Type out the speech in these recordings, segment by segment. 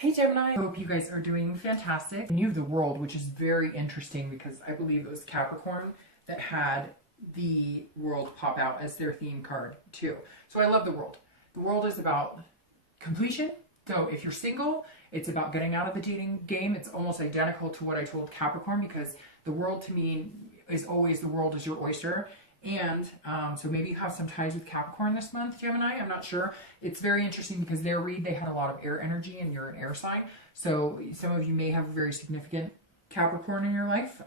Hey Gemini, I hope you guys are doing fantastic. New the world, which is very interesting because I believe it was Capricorn that had the world pop out as their theme card too. So I love the world. The world is about completion. So if you're single, it's about getting out of the dating game. It's almost identical to what I told Capricorn because the world to me is always the world is your oyster. And so maybe you have some ties with Capricorn this month, Gemini. I'm not sure. It's very interesting because their read, they had a lot of air energy and you're an air sign. So some of you may have a very significant Capricorn in your life,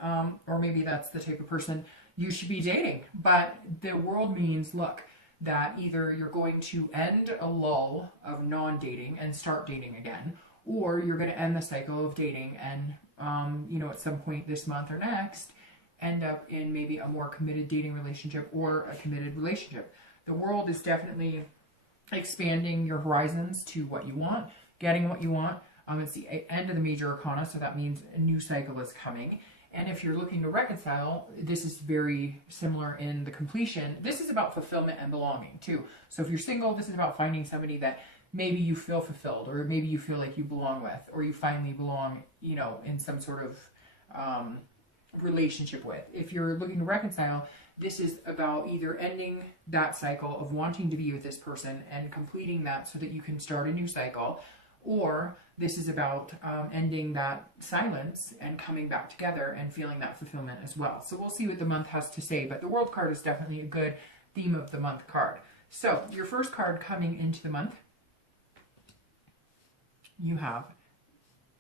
or maybe that's the type of person you should be dating. But the world means, look, that either you're going to end a lull of non-dating and start dating again, or you're going to end the cycle of dating and, at some point this month or next, end up in maybe a more committed dating relationship or a committed relationship. The world is definitely expanding your horizons to what you want, getting what you want. It's the end of the major arcana, so that means a new cycle is coming. And if you're looking to reconcile, this is very similar in the completion. This is about fulfillment and belonging too. So if you're single, this is about finding somebody that maybe you feel fulfilled, or maybe you feel like you belong with, or you finally belong, in some sort of relationship with. If you're looking to reconcile, this is about either ending that cycle of wanting to be with this person and completing that so that you can start a new cycle, or this is about ending that silence and coming back together and feeling that fulfillment as well. So we'll see what the month has to say, but the world card is definitely a good theme of the month card. So your first card coming into the month, you have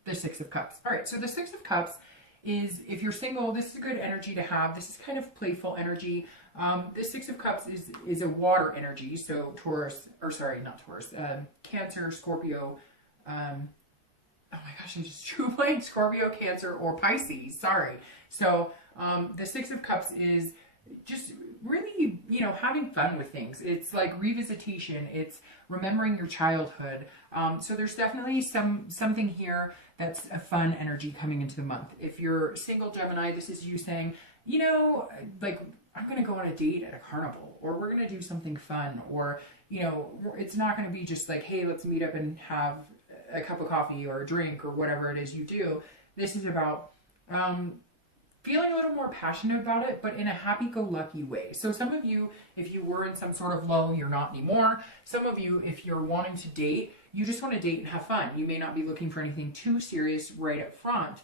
the Six of Cups. All right, so the Six of Cups is, if you're single, this is a good energy to have. This is kind of playful energy. The Six of Cups is a water energy. So Cancer, Scorpio. Oh my gosh, I just drew blank. Scorpio, Cancer, or Pisces. Sorry. So the Six of Cups is just really, having fun with things. It's like revisitation. It's remembering your childhood. So there's definitely something here that's a fun energy coming into the month. If you're single, Gemini, this is you saying, I'm going to go on a date at a carnival, or we're going to do something fun, or, it's not going to be just like, hey, let's meet up and have a cup of coffee or a drink or whatever it is you do. This is about feeling a little more passionate about it, but in a happy-go-lucky way. So some of you, if you were in some sort of lull, you're not anymore. Some of you, if you're wanting to date, you just want to date and have fun. You may not be looking for anything too serious right up front,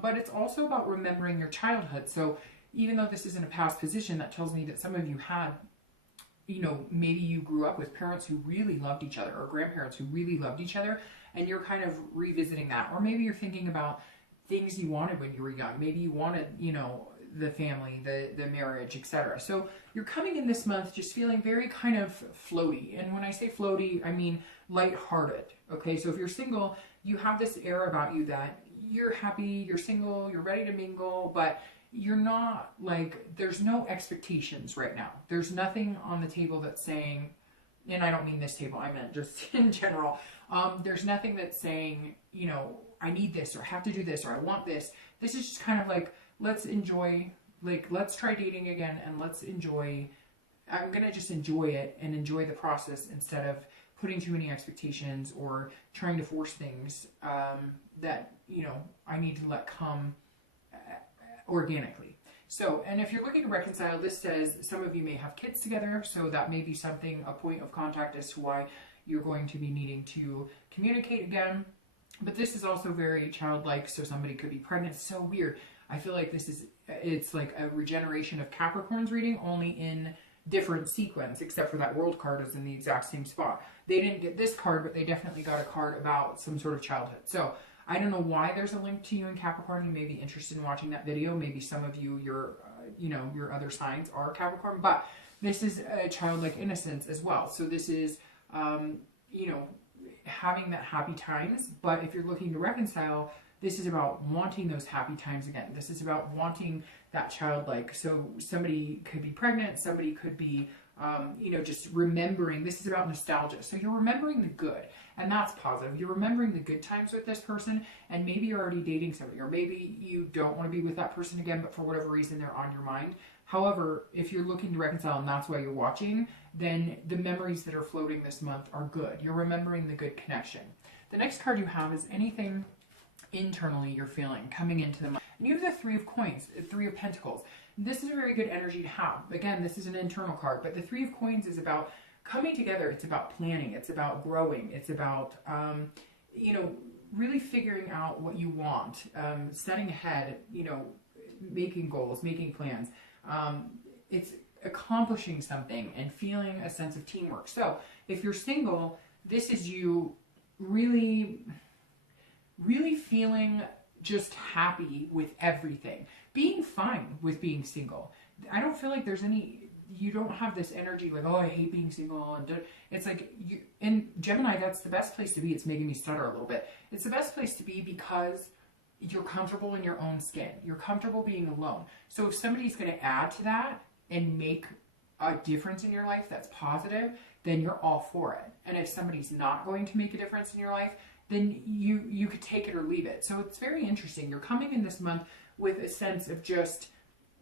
but it's also about remembering your childhood. So even though this isn't a past position, that tells me that some of you had, maybe you grew up with parents who really loved each other, or grandparents who really loved each other, and you're kind of revisiting that. Or maybe you're thinking about things you wanted when you were young. Maybe you wanted, the family, the marriage, etc. So you're coming in this month just feeling very kind of floaty. And when I say floaty, I mean lighthearted. Okay, so if you're single, you have this air about you that you're happy, you're single, you're ready to mingle, but you're not there's no expectations right now. There's nothing on the table that's saying, and I don't mean this table, I meant just in general. There's nothing that's saying, I need this, or have to do this, or I want this. This is just kind of let's enjoy, let's try dating again, and let's enjoy. I'm going to just enjoy it and enjoy the process instead of putting too many expectations or trying to force things that, I need to let come organically. So, and if you're looking to reconcile, this says some of you may have kids together, so that may be something, a point of contact as to why you're going to be needing to communicate again. But this is also very childlike, so somebody could be pregnant. It's so weird. I feel like it's like a regeneration of Capricorn's reading, only in different sequence, except for that world card is in the exact same spot. They didn't get this card, but they definitely got a card about some sort of childhood. So I don't know why there's a link to you in Capricorn. You may be interested in watching that video. Maybe some of you, your other signs are Capricorn, but this is a childlike innocence as well. So this is, having that happy times. But if you're looking to reconcile, this is about wanting those happy times again. This is about wanting that childlike. So somebody could be pregnant, somebody could be, just remembering. This is about nostalgia. So you're remembering the good, and that's positive. You're remembering the good times with this person, and maybe you're already dating somebody, or maybe you don't want to be with that person again, but for whatever reason, they're on your mind. However, if you're looking to reconcile and that's why you're watching, then the memories that are floating this month are good. You're remembering the good connection. The next card you have is anything internally you're feeling coming into the month. And you have the Three of Coins, Three of Pentacles. This is a very good energy to have. Again, this is an internal card, but the Three of Coins is about coming together. It's about planning. It's about growing. It's about, you know, really figuring out what you want, setting ahead, you know, making goals, making plans. It's accomplishing something and feeling a sense of teamwork. So if you're single, this is you really, really feeling just happy with everything, being fine with being single. I don't feel like there's any, you don't have this energy like, oh, I hate being single. And it's like, you, in Gemini, that's the best place to be. It's making me stutter a little bit. It's the best place to be because you're comfortable in your own skin. You're comfortable being alone. So if somebody's going to add to that and make a difference in your life that's positive, then you're all for it. And if somebody's not going to make a difference in your life, then you could take it or leave it. So it's very interesting. You're coming in this month with a sense of just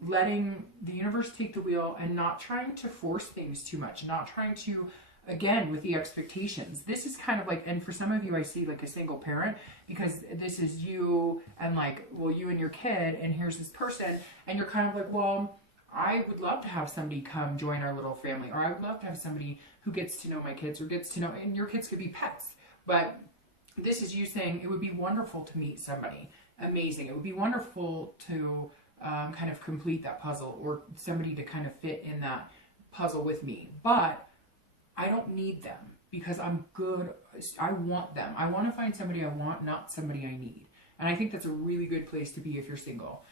letting the universe take the wheel and not trying to force things too much, not trying to, again, with the expectations. This is kind of like, and for some of you, I see like a single parent, because this is you and like, well, you and your kid, and here's this person, and you're kind of like, well, I would love to have somebody come join our little family, or I would love to have somebody who gets to know my kids or gets to know, and your kids could be pets. But this is you saying it would be wonderful to meet somebody amazing. It would be wonderful to kind of complete that puzzle, or somebody to kind of fit in that puzzle with me. But I don't need them because I'm good. I want them. I want to find somebody I want, not somebody I need. And I think that's a really good place to be if you're single.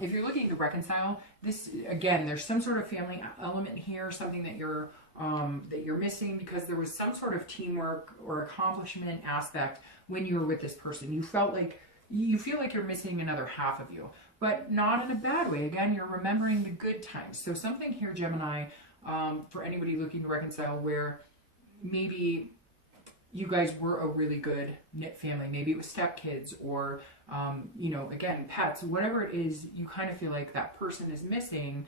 If you're looking to reconcile, this, again, there's some sort of family element here, something that you're missing because there was some sort of teamwork or accomplishment aspect when you were with this person. You felt like, you feel like you're missing another half of you, but not in a bad way. Again, you're remembering the good times. So something here, Gemini, for anybody looking to reconcile, where maybe you guys were a really good knit family. Maybe it was stepkids or, you know, again, pets, whatever it is, you kind of feel like that person is missing.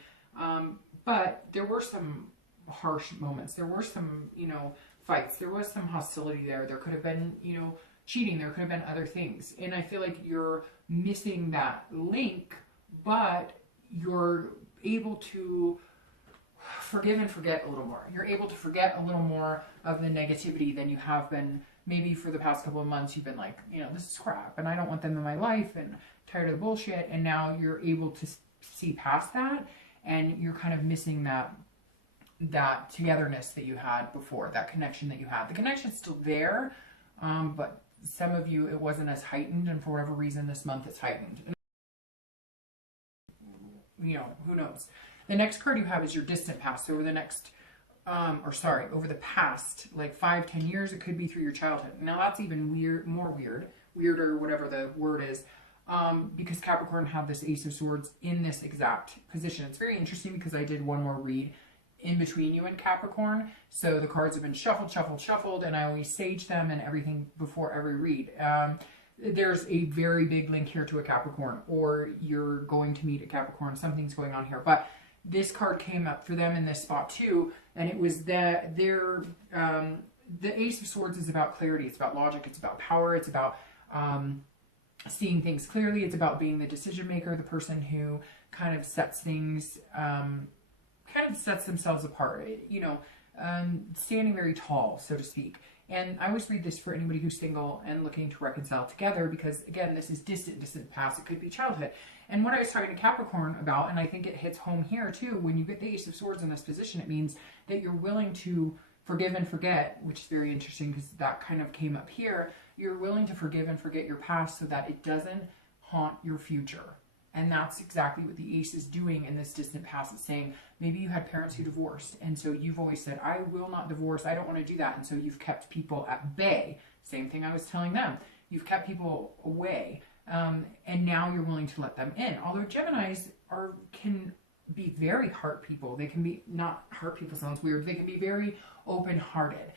But there were some harsh moments. There were some, you know, fights. There was some hostility there. There could have been, you know, cheating. There could have been other things. And I feel like you're missing that link, but you're able to forgive and forget a little more. You're able to forget a little more of the negativity than you have been. Maybe for the past couple of months, you've been like, you know, this is crap and I don't want them in my life and tired of the bullshit. And now you're able to see past that, and you're kind of missing that togetherness that you had before, that connection that you had. The connection's still there, but some of you, it wasn't as heightened, and for whatever reason this month it's heightened. You know, who knows? The next card you have is your distant past. So over the next, over the past, like 5-10 years, it could be through your childhood. Now that's even weirder, whatever the word is, because Capricorn had this Ace of Swords in this exact position. It's very interesting because I did one more read in between you and Capricorn. So the cards have been shuffled, and I always sage them and everything before every read. There's a very big link here to a Capricorn, or you're going to meet a Capricorn. Something's going on here. But this card came up for them in this spot too, and it was that the Ace of Swords is about clarity. It's about logic. It's about power. It's about seeing things clearly. It's about being the decision maker, the person who kind of sets things, kind of sets themselves apart, you know, standing very tall, so to speak. And I always read this for anybody who's single and looking to reconcile together, because again, this is distant past. It could be childhood. And what I was talking to Capricorn about, and I think it hits home here too, when you get the Ace of Swords in this position, it means that you're willing to forgive and forget, which is very interesting because that kind of came up here. You're willing to forgive and forget your past so that it doesn't haunt your future. And that's exactly what the Ace is doing in this distant past. It's saying, maybe you had parents who divorced, and so you've always said, I will not divorce, I don't want to do that. And so you've kept people at bay. Same thing I was telling them. You've kept people away, and now you're willing to let them in. Although Geminis can be very heart people. They can be, not heart people sounds weird, they can be very open-hearted.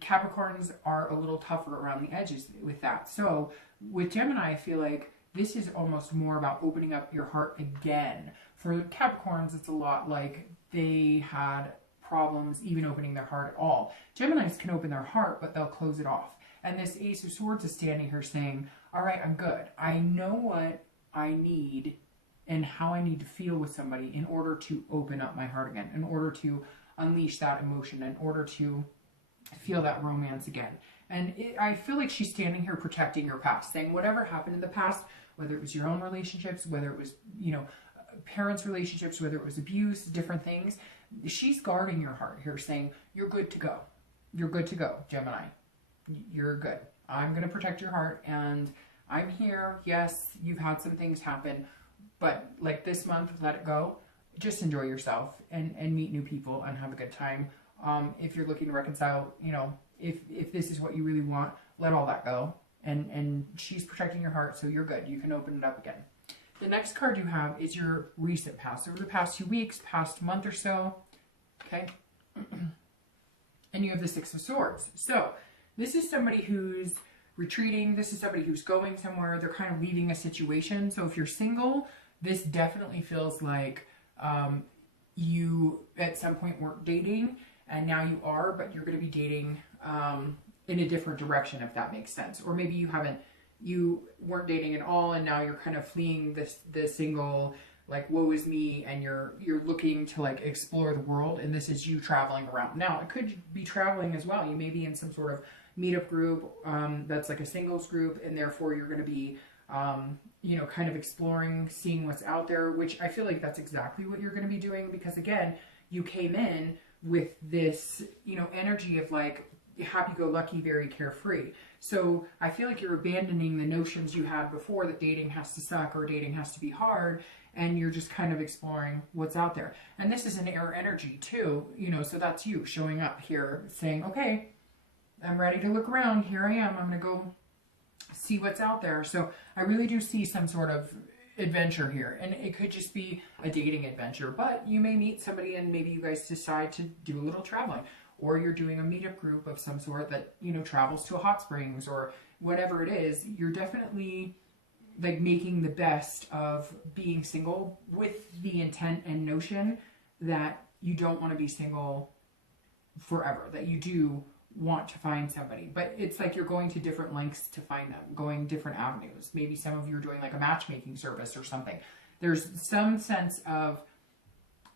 Capricorns are a little tougher around the edges with that. So with Gemini, I feel like this is almost more about opening up your heart again. For Capricorns, it's a lot like they had problems even opening their heart at all. Geminis can open their heart, but they'll close it off. And this Ace of Swords is standing here saying, all right, I'm good. I know what I need and how I need to feel with somebody in order to open up my heart again, in order to unleash that emotion, in order to feel that romance again. And I feel like she's standing here protecting your past, saying whatever happened in the past, whether it was your own relationships, whether it was, you know, parents' relationships, whether it was abuse, different things, she's guarding your heart here, saying you're good to go. You're good to go, Gemini. You're good. I'm going to protect your heart, and I'm here. Yes, you've had some things happen, but like this month, let it go. Just enjoy yourself and meet new people and have a good time. If you're looking to reconcile, you know, if this is what you really want, let all that go. And she's protecting your heart, so you're good. You can open it up again. The next card you have is your recent past. Over the past 2 weeks, past month or so, okay? And you have the Six of Swords. So this is somebody who's retreating. This is somebody who's going somewhere. They're kind of leaving a situation. So if you're single, this definitely feels like you at some point weren't dating, and now you are, but you're going to be dating in a different direction, if that makes sense. Or maybe you weren't dating at all, and now you're kind of fleeing the single, like, woe is me, and you're looking to like explore the world, and this is you traveling around. Now, it could be traveling as well. You may be in some sort of meetup group that's like a singles group, and therefore you're going to be you know, kind of exploring, seeing what's out there, which I feel like that's exactly what you're going to be doing, because again, you came in with this, you know, energy of like happy-go-lucky, very carefree. So I feel like you're abandoning the notions you had before that dating has to suck or dating has to be hard, and you're just kind of exploring what's out there. And this is an air energy too, you know, so that's you showing up here saying, okay, I'm ready to look around. Here I am. I'm going to go see what's out there. So I really do see some sort of adventure here, and it could just be a dating adventure, but you may meet somebody and maybe you guys decide to do a little traveling, or you're doing a meetup group of some sort that, you know, travels to a hot springs or whatever it is. You're definitely like making the best of being single with the intent and notion that you don't want to be single forever, that you do want to find somebody, but it's like you're going to different lengths to find them, going different avenues. Maybe some of you are doing like a matchmaking service or something. There's some sense of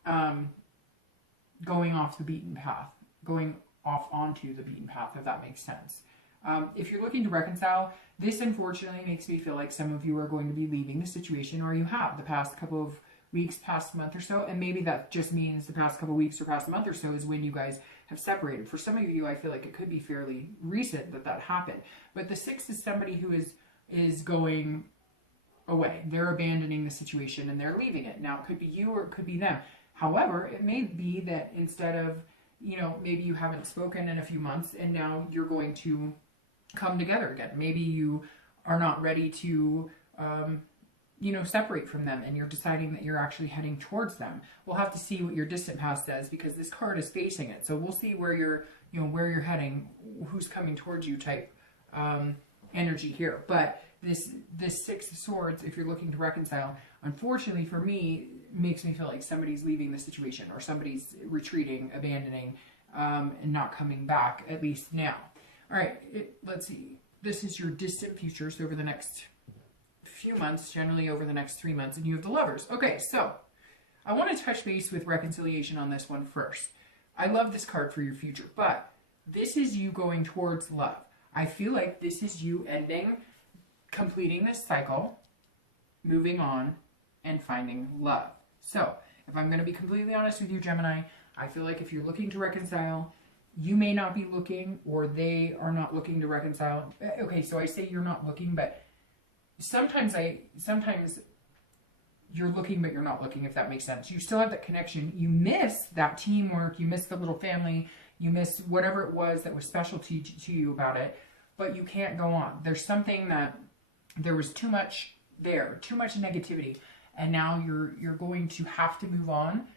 going off the beaten path, going off onto the beaten path, if that makes sense. If you're looking to reconcile, this unfortunately makes me feel like some of you are going to be leaving the situation, or you have the past couple of weeks, past month or so, and maybe that just means the past couple of weeks or past month or so is when you guys have separated. For some of you, I feel like it could be fairly recent that happened. But the Six is somebody who is going away. They're abandoning the situation and they're leaving it. Now, it could be you or it could be them. However, it may be that instead of, you know, maybe you haven't spoken in a few months and now you're going to come together again. Maybe you are not ready to you know, separate from them, and you're deciding that you're actually heading towards them. We'll have to see what your distant past does, because this card is facing it. So we'll see where you're, you know, where you're heading, who's coming towards you type energy here. But this Six of Swords, if you're looking to reconcile, unfortunately for me, makes me feel like somebody's leaving the situation, or somebody's retreating, abandoning, and not coming back, at least now. All right, let's see. This is your distant future, so over the next few months, generally over the next 3 months, and you have the Lovers. Okay, so I want to touch base with reconciliation on this one first. I love this card for your future, but this is you going towards love. I feel like this is you ending, completing this cycle, moving on, and finding love. So if I'm going to be completely honest with you, Gemini, I feel like if you're looking to reconcile, you may not be looking, or they are not looking to reconcile. Okay, so I say you're not looking, but sometimes you're looking, but you're not looking, if that makes sense. You still have that connection. You miss that teamwork. You miss the little family. You miss whatever it was that was special to you about it, but you can't go on. There's something that there was too much there, too much negativity, and now you're going to have to move on,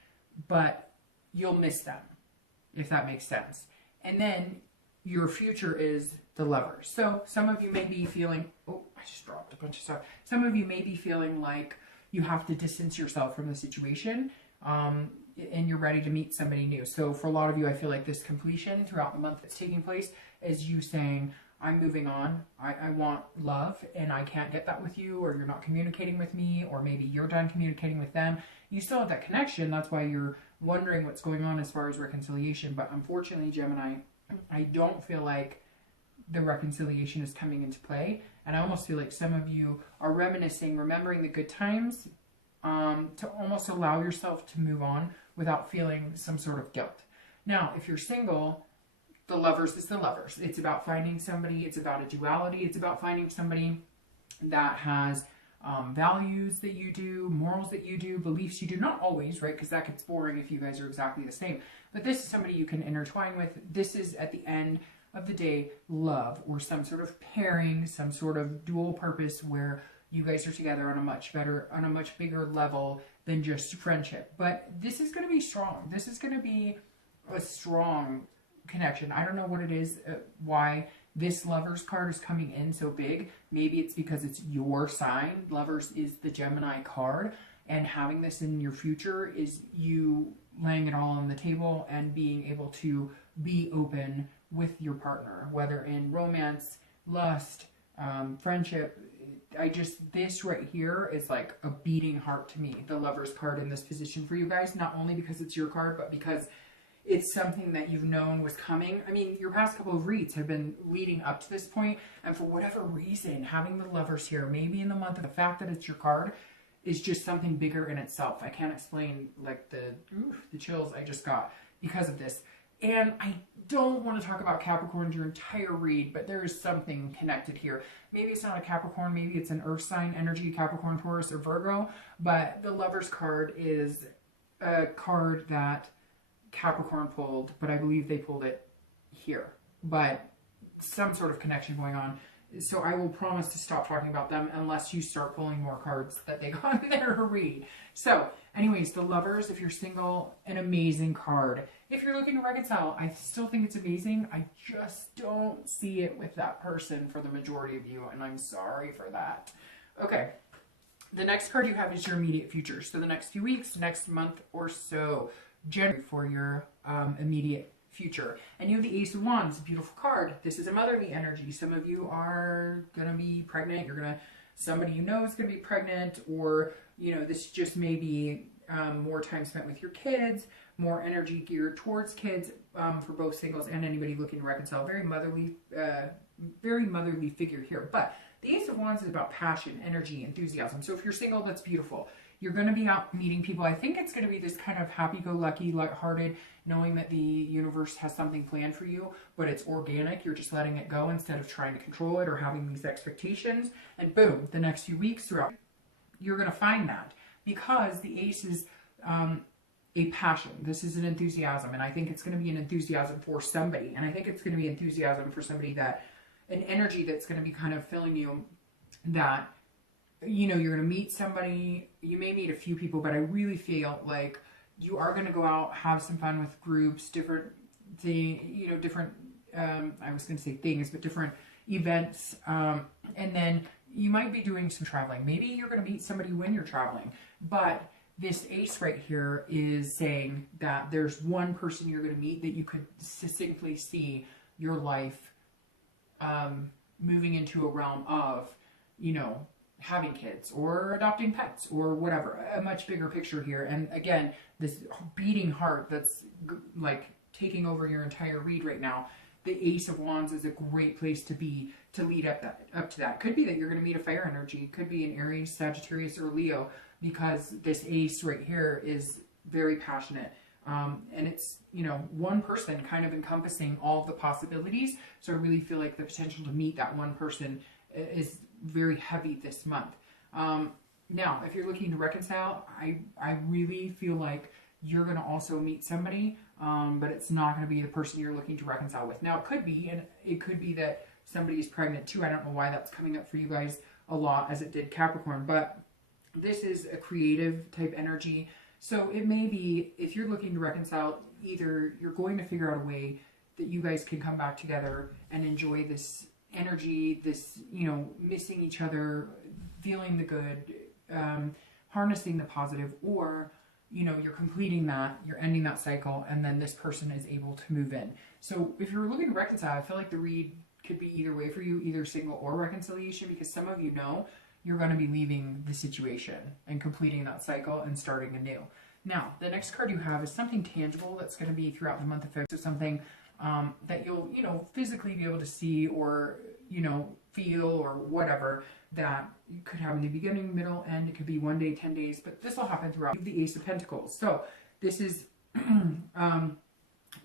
but you'll miss them, if that makes sense. And then your future is the Lovers. So some of you may be feeling, oh, I just dropped a bunch of stuff. Some of you may be feeling like you have to distance yourself from the situation, and you're ready to meet somebody new. So for a lot of you, I feel like this completion throughout the month that's taking place is you saying, I'm moving on. I want love, and I can't get that with you, or you're not communicating with me, or maybe you're done communicating with them. You still have that connection. That's why you're wondering what's going on as far as reconciliation. But unfortunately, Gemini, I don't feel like the reconciliation is coming into play. And I almost feel like some of you are reminiscing, remembering the good times, to almost allow yourself to move on without feeling some sort of guilt. Now, if you're single, the Lovers is the Lovers. It's about finding somebody. It's about a duality. It's about finding somebody that has values that you do, morals that you do, beliefs you do. Not always, right? Because that gets boring if you guys are exactly the same. But this is somebody you can intertwine with. This is, at the end of the day, love, or some sort of pairing, some sort of dual purpose where you guys are together on a much bigger level than just friendship. But this is going to be strong. This is going to be a strong connection. I don't know what it is, why this Lovers card is coming in so big. Maybe it's because it's your sign. Lovers is the Gemini card, and having this in your future is you laying it all on the table and being able to be open with your partner, whether in romance, lust, friendship. This right here is like a beating heart to me, the Lovers card in this position for you guys, not only because it's your card, but because it's something that you've known was coming. I mean, your past couple of reads have been leading up to this point, and for whatever reason, having the Lovers here, maybe in the month, of the fact that it's your card is just something bigger in itself. I can't explain, like, the chills I just got because of this. And I don't want to talk about Capricorn your entire read, but there is something connected here. Maybe it's not a Capricorn, maybe it's an earth sign energy, Capricorn, Taurus, or Virgo, but the Lovers card is a card that Capricorn pulled, but I believe they pulled it here. But some sort of connection going on. So I will promise to stop talking about them unless you start pulling more cards that they got in there to read. So anyways, the Lovers, if you're single, an amazing card. If you're looking to reconcile, I still think it's amazing. I just don't see it with that person for the majority of you, and I'm sorry for that. Okay, the next card you have is your immediate future. So the next few weeks, next month or so, January, for your immediate future. And you have the Ace of Wands, a beautiful card. This is a motherly energy. Some of you are going to be pregnant. Somebody you know is going to be pregnant, or, this just may be more time spent with your kids, more energy geared towards kids, for both singles and anybody looking to reconcile. Very motherly figure here. But the Ace of Wands is about passion, energy, enthusiasm. So if you're single, that's beautiful. You're going to be out meeting people. I think it's going to be this kind of happy-go-lucky, lighthearted, knowing that the universe has something planned for you, but it's organic. You're just letting it go instead of trying to control it or having these expectations. And boom, the next few weeks throughout, you're going to find that, because the Ace is a passion. This is an enthusiasm, and I think it's going to be an enthusiasm for somebody. And I think it's going to be enthusiasm for somebody, an energy that's going to be kind of filling you, that you're going to meet somebody. You may meet a few people, but I really feel like you are going to go out, have some fun with groups, different I was going to say things, but different events. And then you might be doing some traveling. Maybe you're going to meet somebody when you're traveling. But this Ace right here is saying that there's one person you're going to meet that you could succinctly see your life moving into a realm of, having kids or adopting pets or whatever, a much bigger picture here. And again, this beating heart that's like taking over your entire read right now, the Ace of Wands is a great place to be, to lead up to that. Could be that you're going to meet a fire energy. Could be an Aries, Sagittarius, or Leo, because this Ace right here is very passionate. And it's, one person kind of encompassing all of the possibilities. So I really feel like the potential to meet that one person is very heavy this month. Now, if you're looking to reconcile, I really feel like you're going to also meet somebody, but it's not going to be the person you're looking to reconcile with. Now, it could be that somebody's pregnant too. I don't know why that's coming up for you guys a lot, as it did Capricorn, but this is a creative type energy. So it may be, if you're looking to reconcile, either you're going to figure out a way that you guys can come back together and enjoy this energy, this, missing each other, feeling the good, harnessing the positive, or, you're completing that, you're ending that cycle, and then this person is able to move in. So if you're looking to reconcile, I feel like the read could be either way for you, either single or reconciliation, because some of you know you're going to be leaving the situation and completing that cycle and starting anew. Now, the next card you have is something tangible that's going to be throughout the month of February. So something that you'll, physically be able to see or, feel or whatever, that you could have in the beginning, middle, end. It could be 1 day, 10 days, but this will happen throughout. The Ace of Pentacles. So this is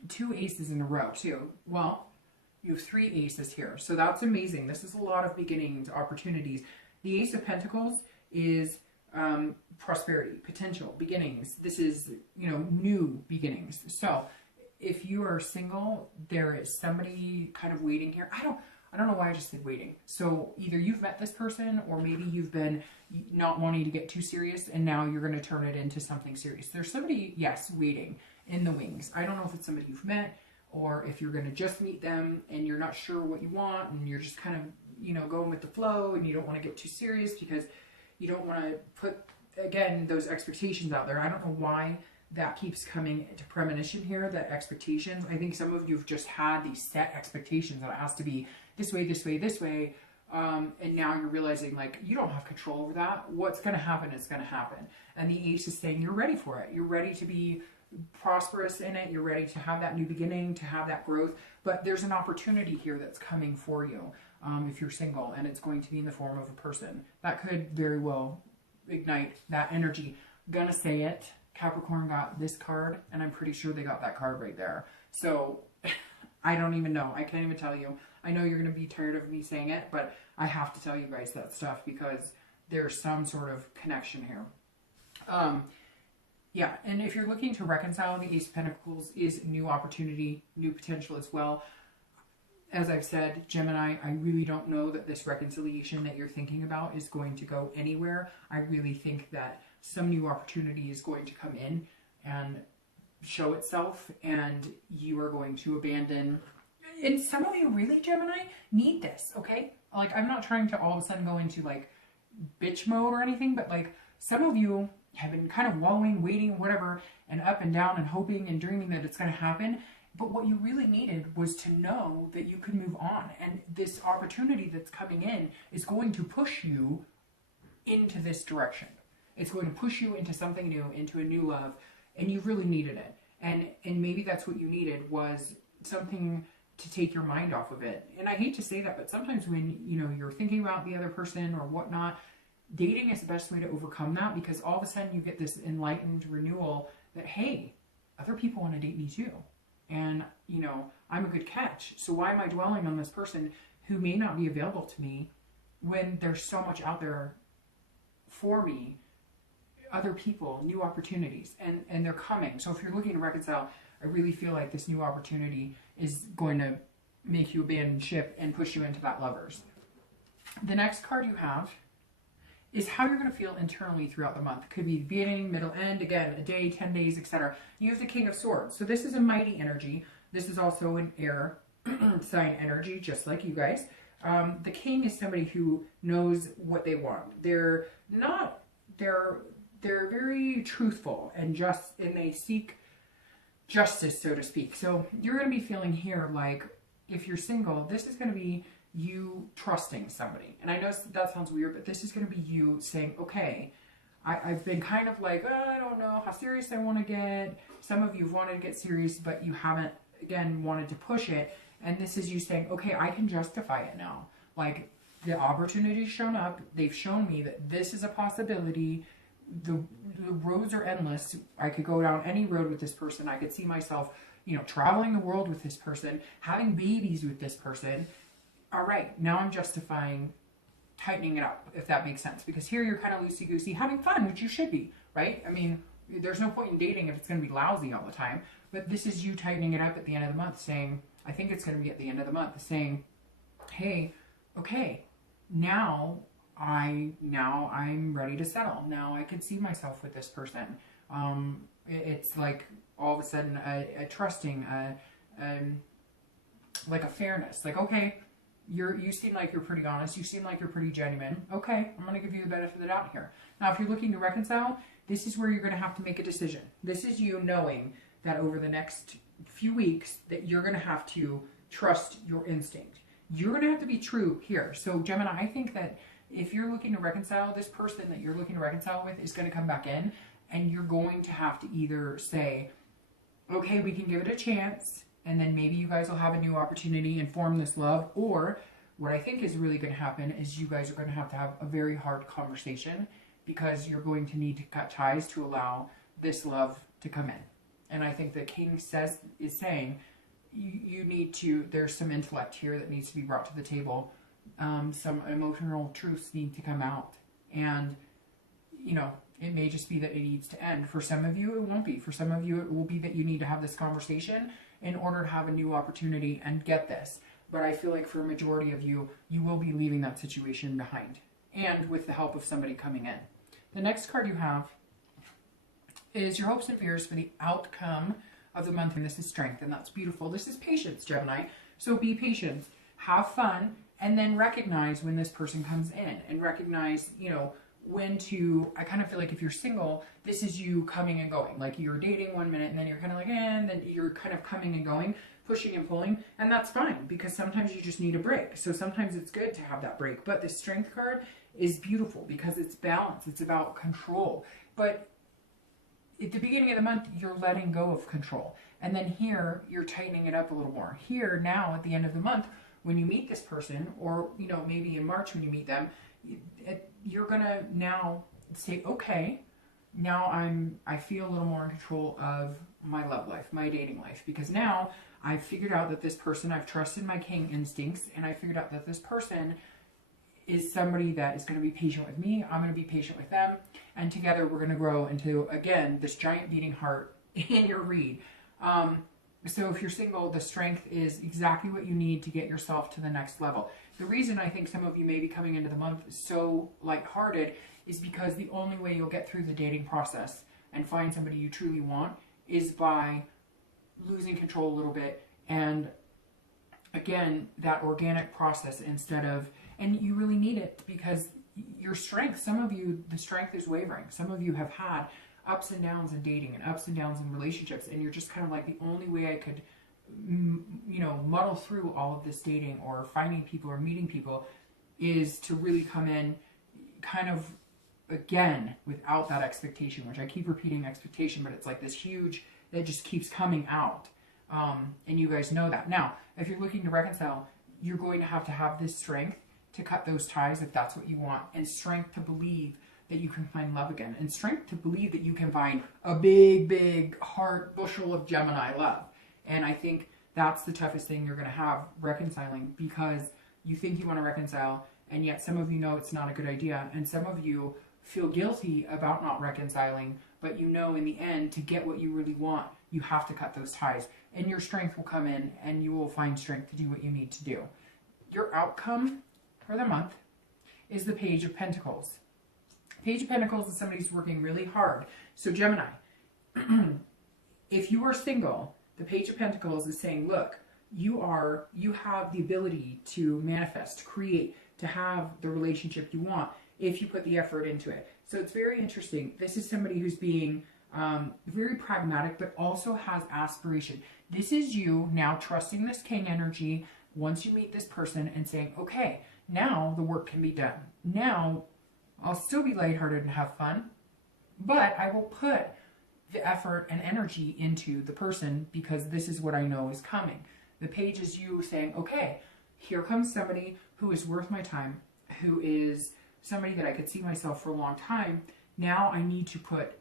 2 aces in a row too. Well, you have 3 aces here. So that's amazing. This is a lot of beginnings, opportunities. The Ace of Pentacles is prosperity, potential, beginnings. This is, new beginnings. So if you are single, there is somebody kind of waiting here. I don't know why I just said waiting. So either you've met this person, or maybe you've been not wanting to get too serious and now you're going to turn it into something serious. There's somebody, yes, waiting in the wings. I don't know if it's somebody you've met, or if you're going to just meet them and you're not sure what you want and you're just kind of, going with the flow, and you don't want to get too serious because you don't want to put, again, those expectations out there. I don't know why that keeps coming to premonition here, that expectations. I think some of you have just had these set expectations that it has to be this way, this way, this way. And now you're realizing, like, you don't have control over that. What's going to happen is going to happen. And the Ace is saying you're ready for it. You're ready to be prosperous in it. You're ready to have that new beginning, to have that growth. But there's an opportunity here that's coming for you if you're single, and it's going to be in the form of a person. That could very well ignite that energy. Gonna say it. Capricorn got this card, and I'm pretty sure they got that card right there. So I don't even know. I can't even tell you. I know you're going to be tired of me saying it, but I have to tell you guys that stuff because there's some sort of connection here. Yeah, and if you're looking to reconcile, the Ace of Pentacles is new opportunity, new potential as well. As I've said, Gemini, I really don't know that this reconciliation that you're thinking about is going to go anywhere. I really think that some new opportunity is going to come in and show itself, and you are going to abandon. And some of you really, Gemini, need this, okay? Like, I'm not trying to all of a sudden go into like bitch mode or anything, but like some of you have been kind of wallowing, waiting, whatever, and up and down and hoping and dreaming that it's going to happen. But what you really needed was to know that you could move on. And this opportunity that's coming in is going to push you into this direction. It's going to push you into something new, into a new love. And you really needed it. And maybe that's what you needed, was something to take your mind off of it. And I hate to say that, but sometimes when, you're thinking about the other person or whatnot, dating is the best way to overcome that, because all of a sudden you get this enlightened renewal that, hey, other people want to date me too. And, I'm a good catch. So why am I dwelling on this person who may not be available to me when there's so much out there for me? Other people, new opportunities, and they're coming. So if you're looking to reconcile, I really feel like this new opportunity is going to make you abandon ship and push you into that lovers. The next card you have is how you're going to feel internally throughout the month. It could be beginning, middle, end, again, a day, 10 days, etc. You have the King of Swords. So this is a mighty energy. This is also an air sign energy, just like you guys. The King is somebody who knows what they want. They're very truthful and just, and they seek justice, so to speak. So you're going to be feeling here like, if you're single, this is going to be you trusting somebody. And I know that sounds weird, but this is going to be you saying, okay, I've been kind of like, I don't know how serious I want to get. Some of you have wanted to get serious, but you haven't, again, wanted to push it. And this is you saying, okay, I can justify it now. Like, the opportunity's shown up. They've shown me that this is a possibility. The roads are endless. I could go down any road with this person. I could see myself, traveling the world with this person, having babies with this person. All right, now I'm justifying tightening it up, if that makes sense. Because here you're kind of loosey-goosey, having fun, which you should be, right? I mean, there's no point in dating if it's going to be lousy all the time. But this is you tightening it up at the end of the month, saying, I think it's going to be at the end of the month, saying, hey, okay, now I'm ready to settle. Now I can see myself with this person. It's like all of a sudden a trusting, like a fairness. Like, okay, you seem like you're pretty honest. You seem like you're pretty genuine. Okay, I'm going to give you the benefit of the doubt here. Now, if you're looking to reconcile, this is where you're going to have to make a decision. This is you knowing that over the next few weeks that you're going to have to trust your instinct. you're going to have to be true here. So Gemini, I think that if you're looking to reconcile, this person that you're looking to reconcile with is going to come back in, and you're going to have to either say, okay, we can give it a chance, and then maybe you guys will have a new opportunity and form this love. Or what I think is really going to happen is you guys are going to have a very hard conversation, because you're going to need to cut ties to allow this love to come in. And I think the King is saying you need to, there's some intellect here that needs to be brought to the table. Some emotional truths need to come out. And, you know, it may just be that it needs to end. For some of you, it won't be. For some of you, it will be that you need to have this conversation in order to have a new opportunity and get this. But I feel like for a majority of you, you will be leaving that situation behind, and with the help of somebody coming in. The next card you have is your hopes and fears for the outcome of the month. And this is strength, and that's beautiful. This is patience, Gemini. So be patient, have fun, and then recognize when this person comes in, and recognize, you know, when to, I kind of feel like if you're single, this is you coming and going. Like you're dating 1 minute, and then you're kind of like, and then you're kind of coming and going, pushing and pulling, and that's fine, because sometimes you just need a break. So sometimes it's good to have that break. But the strength card is beautiful because it's balance. It's about control. But at the beginning of the month, you're letting go of control. And then here, you're tightening it up a little more. Here, now, at the end of the month, when you meet this person, or, you know, maybe in March when you meet them, you're going to now say, okay, now I feel a little more in control of my love life, my dating life. Because now I've figured out that this person, I've trusted my King instincts, and I figured out that this person is somebody that is going to be patient with me. I'm going to be patient with them. And together we're going to grow into, again, this giant beating heart in your read. So if you're single, the strength is exactly what you need to get yourself to the next level. The reason I think some of you may be coming into the month so lighthearted is because the only way you'll get through the dating process and find somebody you truly want is by losing control a little bit. And again, that organic process instead of, and you really need it, because your strength, some of you, the strength is wavering. Some of you have had ups and downs in dating and ups and downs in relationships, and you're just kind of like, the only way I could, you know, muddle through all of this dating or finding people or meeting people is to really come in kind of, again, without that expectation, which I keep repeating expectation, but it's like this huge, that just keeps coming out. And you guys know that. Now, if you're looking to reconcile, you're going to have this strength to cut those ties if that's what you want, and strength to believe that you can find love again, and strength to believe that you can find a big, big heart bushel of Gemini love. And I think that's the toughest thing you're going to have reconciling, because you think you want to reconcile, and yet some of you know it's not a good idea, and some of you feel guilty about not reconciling, but you know in the end, to get what you really want, you have to cut those ties, and your strength will come in, and you will find strength to do what you need to do. Your outcome for the month is the Page of Pentacles. Page of Pentacles is somebody who's working really hard. So Gemini, if you are single, the Page of Pentacles is saying, look, you have the ability to manifest, to create, to have the relationship you want if you put the effort into it. So it's very interesting. This is somebody who's being very pragmatic, but also has aspiration. This is you now trusting this King energy once you meet this person and saying, okay, now the work can be done. Now I'll still be lighthearted and have fun, but I will put the effort and energy into the person, because this is what I know is coming. The page is you saying, okay, here comes somebody who is worth my time, who is somebody that I could see myself for a long time. Now I need to put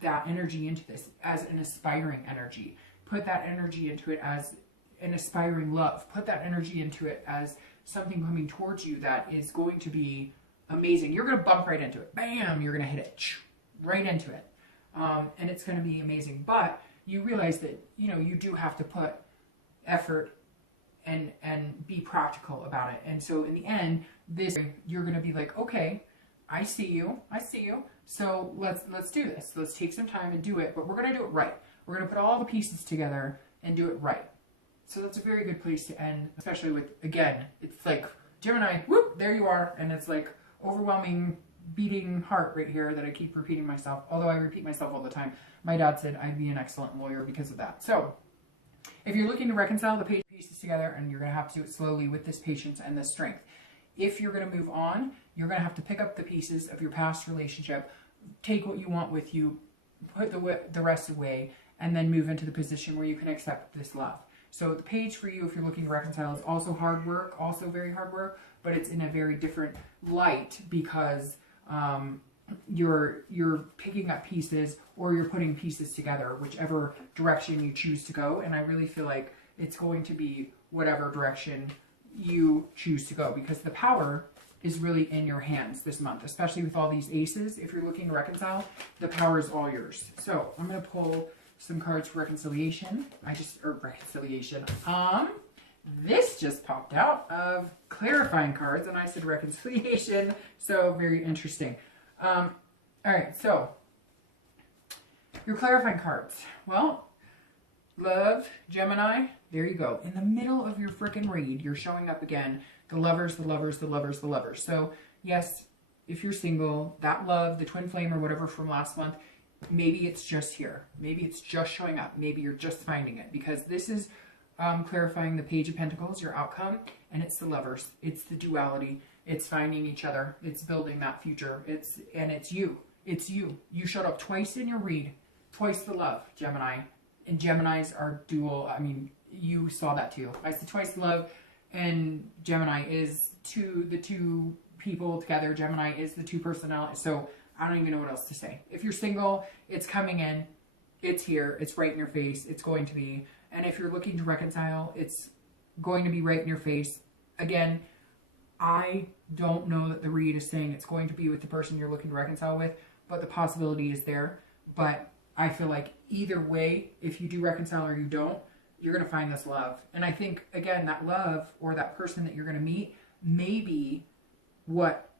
that energy into this as an aspiring energy. Put that energy into it as an aspiring love. Put that energy into it as something coming towards you that is going to be amazing. You're going to bump right into it. Bam! You're going to hit it right into it. And it's going to be amazing. But you realize that, you know, you do have to put effort and be practical about it. And so in the end, you're going to be like, okay, I see you. So let's do this. Let's take some time and do it, but we're going to do it right. We're going to put all the pieces together and do it right. So that's a very good place to end, especially with, again, it's like Gemini, whoop, there you are. And it's like overwhelming beating heart right here that I keep repeating myself. Although I repeat myself all the time. My dad said I'd be an excellent lawyer because of that. So if you're looking to reconcile, the Page pieces together, and you're going to have to do it slowly with this patience and this strength. If you're going to move on, you're going to have to pick up the pieces of your past relationship, take what you want with you, put the rest away, and then move into the position where you can accept this love. So the page for you, if you're looking to reconcile, is also hard work, also very hard work, but it's in a very different light because you're picking up pieces, or you're putting pieces together, whichever direction you choose to go. And I really feel like it's going to be whatever direction you choose to go, because the power is really in your hands this month, especially with all these aces. If you're looking to reconcile, the power is all yours. So I'm going to pull some cards for reconciliation. This just popped out of clarifying cards, and I said reconciliation. So very interesting. All right, so your clarifying cards. Well, love, Gemini, there you go. In the middle of your freaking read, you're showing up again. The lovers, the lovers, the lovers, the lovers. So yes, if you're single, that love, the twin flame or whatever from last month, maybe it's just here. Maybe it's just showing up. Maybe you're just finding it, because this is clarifying the Page of Pentacles, your outcome, and it's the lovers. It's the duality. It's finding each other. It's building that future. It's you. It's you. You showed up twice in your read. Twice the love, Gemini. And Geminis are dual. I mean, you saw that too. I said twice the love, and Gemini is the two people together. Gemini is the two personalities. So I don't even know what else to say. If you're single, it's coming in. It's here. It's right in your face. It's going to be. And if you're looking to reconcile, it's going to be right in your face. Again, I don't know that the read is saying it's going to be with the person you're looking to reconcile with, but the possibility is there. But I feel like either way, if you do reconcile or you don't, you're going to find this love. And I think, again, that love or that person that you're going to meet may be what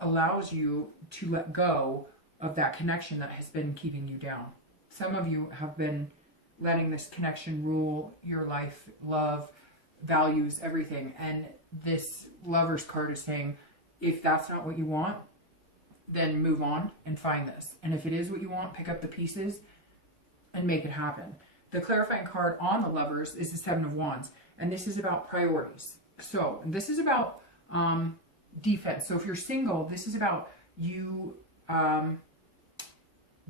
allows you to let go of that connection that has been keeping you down. Some of you have been letting this connection rule your life, love, values, everything. And this Lover's card is saying, if that's not what you want, then move on and find this. And if it is what you want, pick up the pieces and make it happen. The clarifying card on the Lovers is the Seven of Wands. And this is about priorities. So this is about defense. So if you're single, this is about you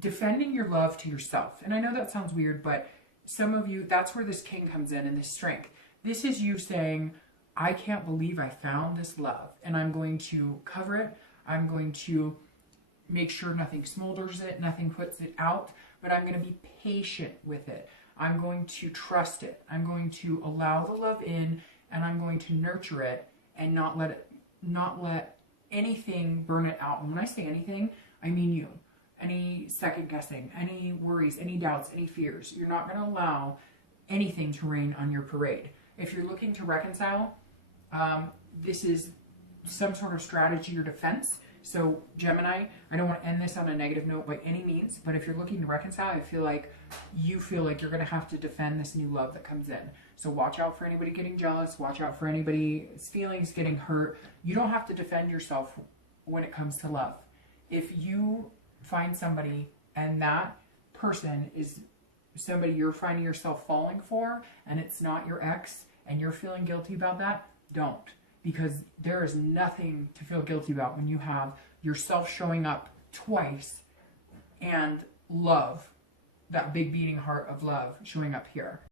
defending your love to yourself. And I know that sounds weird, but some of you, that's where this King comes in and this strength. This is you saying, I can't believe I found this love, and I'm going to cover it. I'm going to make sure nothing smolders it, nothing puts it out, but I'm going to be patient with it. I'm going to trust it. I'm going to allow the love in, and I'm going to nurture it and not let anything burn it out. And when I say anything, I mean you. Any second guessing, any worries, any doubts, any fears. You're not going to allow anything to rain on your parade. If you're looking to reconcile, this is some sort of strategy or defense. So Gemini, I don't want to end this on a negative note by any means, but if you're looking to reconcile, I feel like you're going to have to defend this new love that comes in. So watch out for anybody getting jealous. Watch out for anybody's feelings getting hurt. You don't have to defend yourself when it comes to love. If you find somebody and that person is somebody you're finding yourself falling for, and it's not your ex, and you're feeling guilty about that, don't. Because there is nothing to feel guilty about when you have yourself showing up twice and love, that big beating heart of love showing up here.